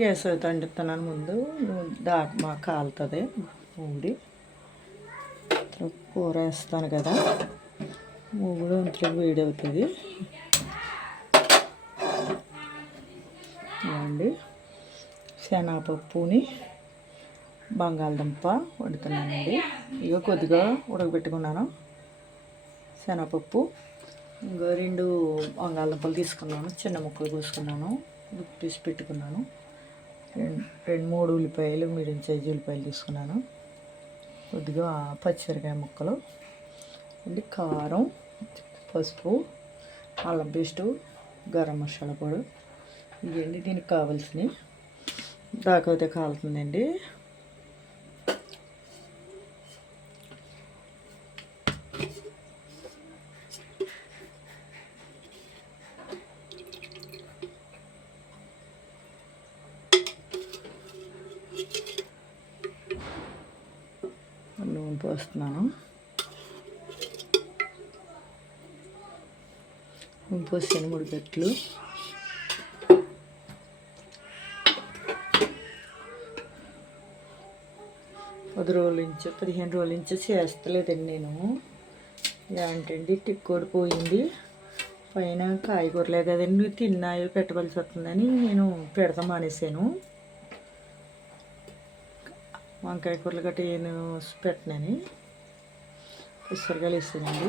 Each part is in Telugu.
గ్యాస్ అయితే అంటున్నాను. ముందు బాగా కాలుతుంది మూడి. కూర వేస్తాను కదా, మూడు ఇంట్లో వేడి అవుతుంది. అండి శనగపప్పుని బంగాళదుంప వండుతున్నానండి. ఇక కొద్దిగా ఉడకబెట్టుకున్నాను శనగపప్పు. ఇంకా 2 బంగాళదుంపలు తీసుకున్నాను, చిన్న ముక్కలు కోసుకున్నాను, తీసి పెట్టుకున్నాను. 2-3 ఉల్లిపాయలు, మీడియం సైజు ఉల్లిపాయలు తీసుకున్నాను. కొద్దిగా పచ్చిమిరకాయ ముక్కలు అండి, కారం, పసుపు, అల్లం పేస్టు, గరం మసాలా పొడి, ఇవన్నీ దీనికి కావాల్సినవి. దాకైతే కాలుతుందండి. నూనె పోస్తున్నాను. నూనె పోసాను 3 గంటలు. పది రోజుల నుంచి 15 రోజుల నుంచి చేస్తలేదండి నేను. ఏంటండి టిక్కోడి పోయింది. పైన కాయగూరలే కదండి తిన్నాయో పెట్టవలసి వస్తుందని నేను పెడతాం మానేసాను. వంకాయ కూరలు గట్రా నేను పెట్టనని ఉసిరికాయలు వేసానండి.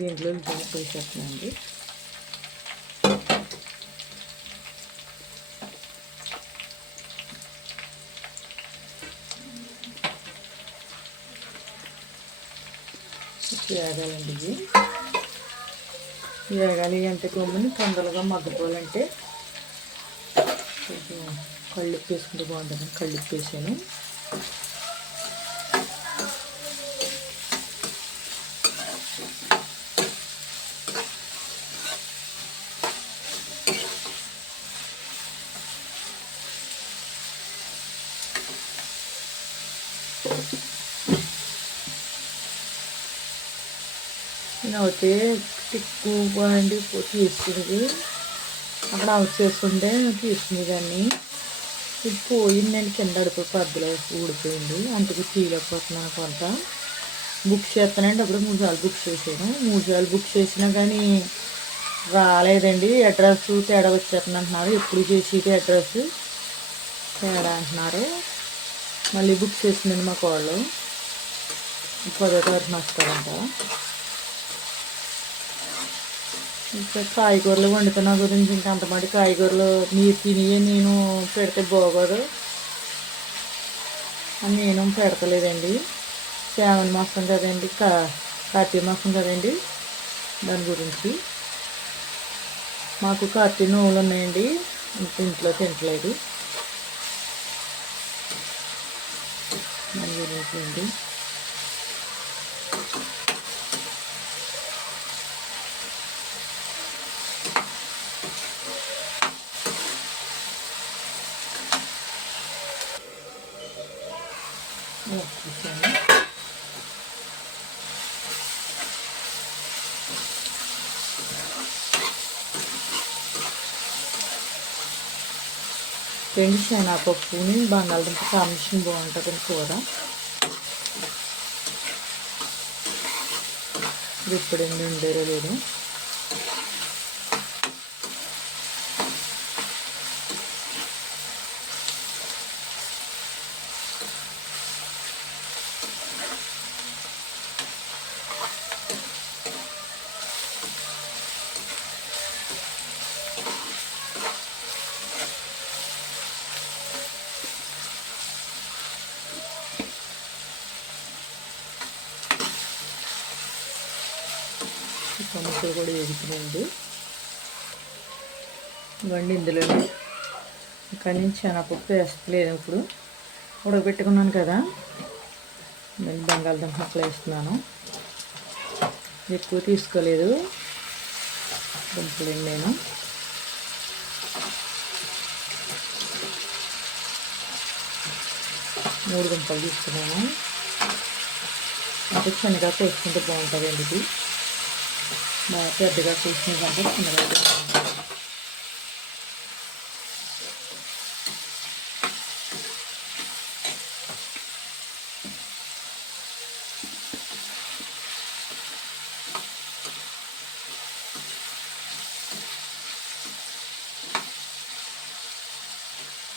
దీంట్లో వేసేస్తున్నానండి. వేగాలండి. ఇది వేగాలి అంటే కొమ్మని తొందరగా మగ్గిపోవాలంటే కొంచెం కళ్ళుప్పు వేసుకుంటే బాగుంటుంది. కళ్ళుప్పు వేసాను. అయితే టిక్కు అండి తీసుకునేది అక్కడ అవుట్ చేసుకుంటే తీసుకునేదాన్ని. ఇది పోయిందండి, కింద అడుపు పద్దులో ఊడిపోయింది. అందుకు తీయలేకపోతున్నాను. కొంత బుక్ చేస్తానండి. అప్పుడు 3 సార్లు బుక్ చేశాను. 3 సార్లు బుక్ చేసినా కానీ రాలేదండి. అడ్రస్ తేడా వచ్చేస్తుంది అంటున్నారు. ఎప్పుడు చేసేది అడ్రస్ తేడా అంటున్నారు. మళ్ళీ బుక్ చేసిందండి మా కోళ్ళు. 10వ తారీఖున వస్తారంట. ఇంకా కాయగూరలు వండుతున్నా గురించి ఇంకా అంతమంది కాయగూరలు మీరు తినియే నేను పెడితే బాగోదు అని నేను పెడతలేదండి. శ్రావణ మాసం కదండి, కార్తీక మాసం కదండి, దాని గురించి. మాకు కార్తీక నోవులు ఉన్నాయండి, ఇంట్లో తింటలేదు. దాని గురించి అండి. శనగపప్పుని బంగాళదుంప కాంబినేషన్ బాగుంటుంది కూర. ఇది ఎప్పుడైనా ఉండేదో లేదు. సమస్యలు కూడా ఎగుతున్నాయండి. ఇవ్వండి ఇందులో కానీ శనగపప్పు వేస్తలేదు. ఇప్పుడు ఉడకబెట్టుకున్నాను కదా, మళ్ళీ బంగాళదుంప ముక్కలు వేస్తున్నాను. ఎక్కువ తీసుకోలేదు దుంపలండి నేను. 3 దుంపలు తీసుకున్నాను. అంటే చిన్నగా కోసుకుంటే బాగుంటుందండి. ఇది బాగా పెద్దగా కోసుకునేదంటే చిన్నగా బాగుంటుంది.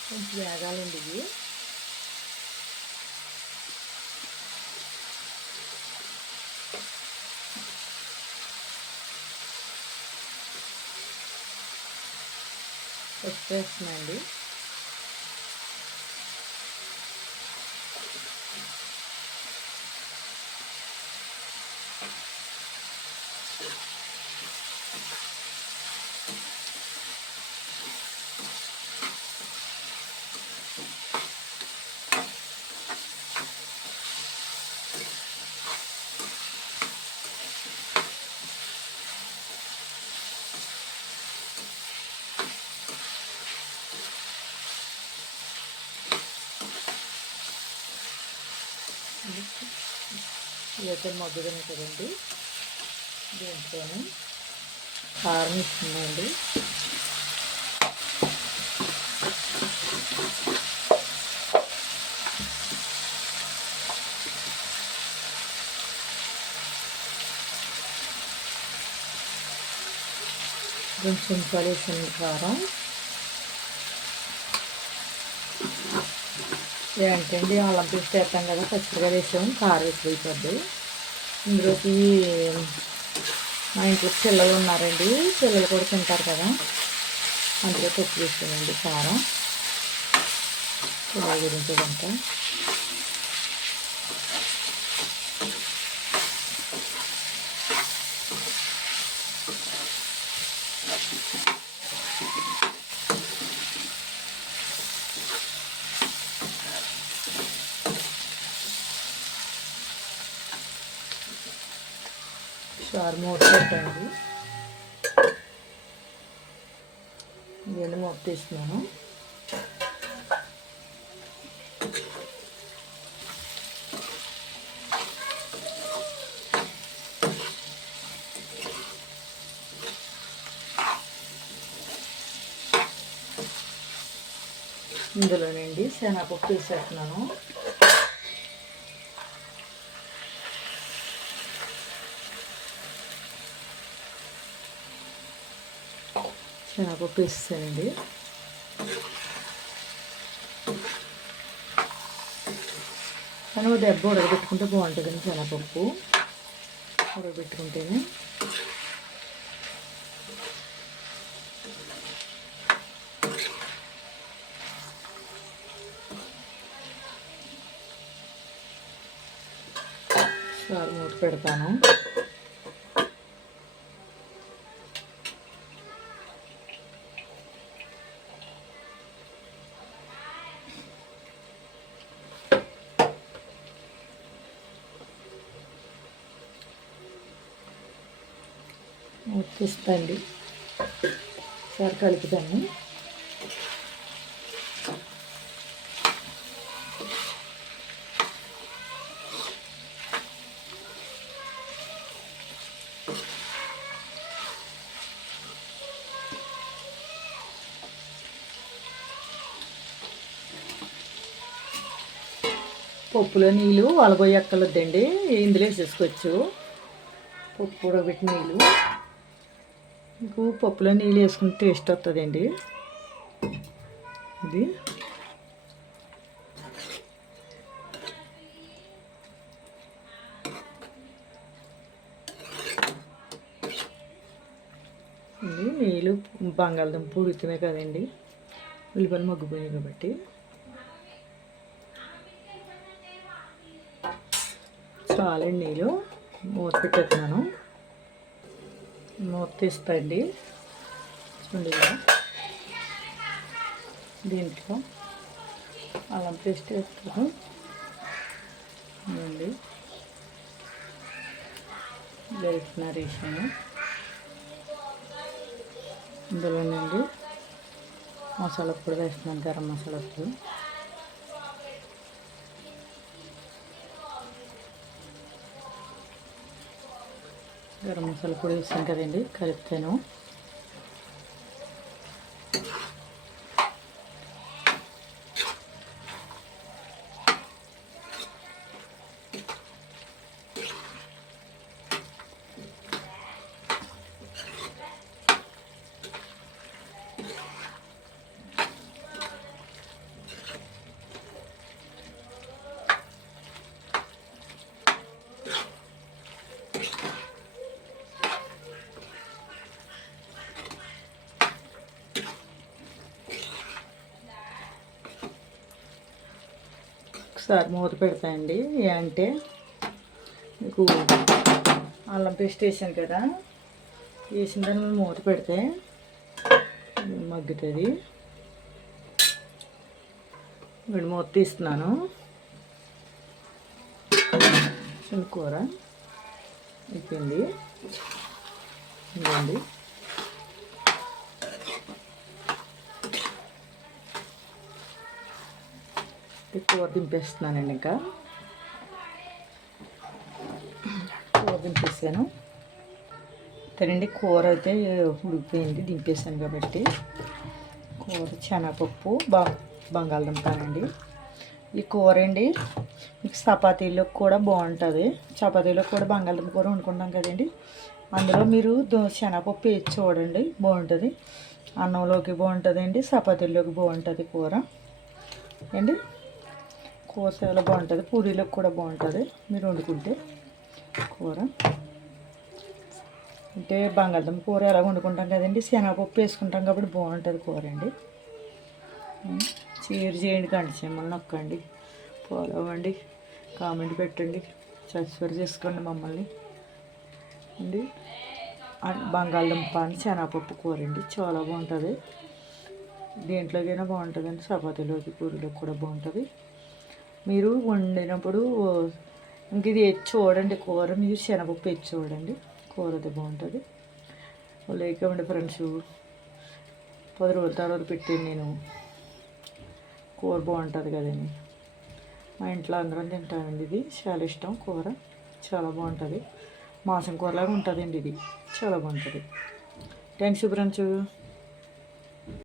కొంచెం వేగాలండి ఇవి. పసుపు వేస్తున్నానండి. ఇదైతే మగ్గుదనే కదండి. దీంట్లోనే కారం ఇస్తున్నాయండి. కొంచెం వేసిన కారం ఏంటండి, అల్లం పేస్ట్ వేస్తాం కదా, పచ్చిగా వేసాము, కారం ఎక్కువైపోద్ది. ఇందులోకి మా ఇంట్లో పిల్లలు ఉన్నారండి, పిల్లలు కూడా తింటారు కదా, అందులో తక్కువ వేసానండి కారం. పిల్లల గురించి ఇదంతా. చారు మూత పెట్టండి. నేను మూత తీస్తున్నాను. ఇందులోనండి శనగపప్పు వేసేస్తున్నాను. శనగపప్పు వేసేసానండి. కానీ ఒక దెబ్బ ఉడకబెట్టుకుంటే బాగుంటుందండి. శనగపప్పు ఉడకబెట్టుకుంటేనే. చారు మూత పెడతాను. తీస్తాండి. సార్ కలుపుతాను. పప్పులో నీళ్ళు వలబోయి ఎక్కలొద్దండి, ఇందులో వేసేసుకోవచ్చు. పప్పు ఉడకబెట్టిన నీళ్ళు. మీకు పప్పులో నీళ్ళు వేసుకుని టేస్ట్ వస్తుందండి. ఇది నీళ్ళు బంగాళదుంప ఉడుకుతున్నాయి కదండి, ఉల్లిపాయలు మగ్గిపోయినాయి కాబట్టి చాలండి. నీళ్ళు మూత పెట్టేస్తున్నాను. మూత తీస్తాయండి. చూడండిగా దీంట్లో అల్లం పేస్ట్ వేస్తాను అండి. వేస్తున్నారు వేసాను. ఇందులోనండి మసాలా పొడి వేస్తున్నాను, గరం మసాలా పొడి. గరం మసాలా పొడి వేసాను కదండి, కలుపుతాను. ఒకసారి మూత పెడతాయండి. అంటే మీకు అల్లం పేస్ట్ వేసాను కదా, వేసిన దాన్ని మూత పెడితే మగ్గుతుంది. ఇప్పుడు మూత తీస్తున్నాను. కూర అయిపోయింది. ఇదండి కూర దింపేస్తున్నానండి. ఇంకా కూర దింపేసాను. తినండి, కూర అయితే ఉడికిపోయింది, దింపేసాను కాబట్టి. కూర శనగపప్పు బంగాళదుంపనండి. ఈ కూర అండి మీకు చపాతీలోకి కూడా బాగుంటుంది. చపాతీలోకి కూడా బంగాళదుంప కూర వండుకుంటాం కదండి, అందులో మీరు శనగపప్పు వేసి చూడండి, బాగుంటుంది. అన్నంలోకి బాగుంటుందండి, చపాతీలోకి బాగుంటుంది కూర అండి. కూర చాలా బాగుంటుంది, పూరీలోకి కూడా బాగుంటుంది మీరు వండుకుంటే కూర. అంటే బంగాళదుంప కూర ఎలా వండుకుంటాం కదండి, శనగపప్పు వేసుకుంటాం కాబట్టి బాగుంటుంది కూర అండి. షేర్ చేయండి, గంట సింబల్ నొక్కండి, ఫాలో అవ్వండి, కామెంట్ పెట్టండి, సబ్స్క్రైబ్ చేసుకోండి మమ్మల్ని అండి. బంగాళదుంప అని శనగపప్పు కూర అండి, చాలా బాగుంటుంది. దేంట్లోకైనా బాగుంటుందండి, చపాతీలోకి పూరీలోకి కూడా బాగుంటుంది. మీరు వండినప్పుడు ఇంక ఇది వేసి చూడండి కూర, మీరు శనగపప్పు వేసి చూడండి, కూర అయితే బాగుంటుంది. లేకపోతే ఫ్రెండ్స్ 10 రోజుల తర్వాత పెట్టాను నేను, కూర బాగుంటుంది కదండి. మా ఇంట్లో అందరం తింటామండి, ఇది చాలా ఇష్టం కూర, చాలా బాగుంటుంది. మాంసం కూరలాగా ఉంటుందండి, ఇది చాలా బాగుంటుంది. Thanks friends.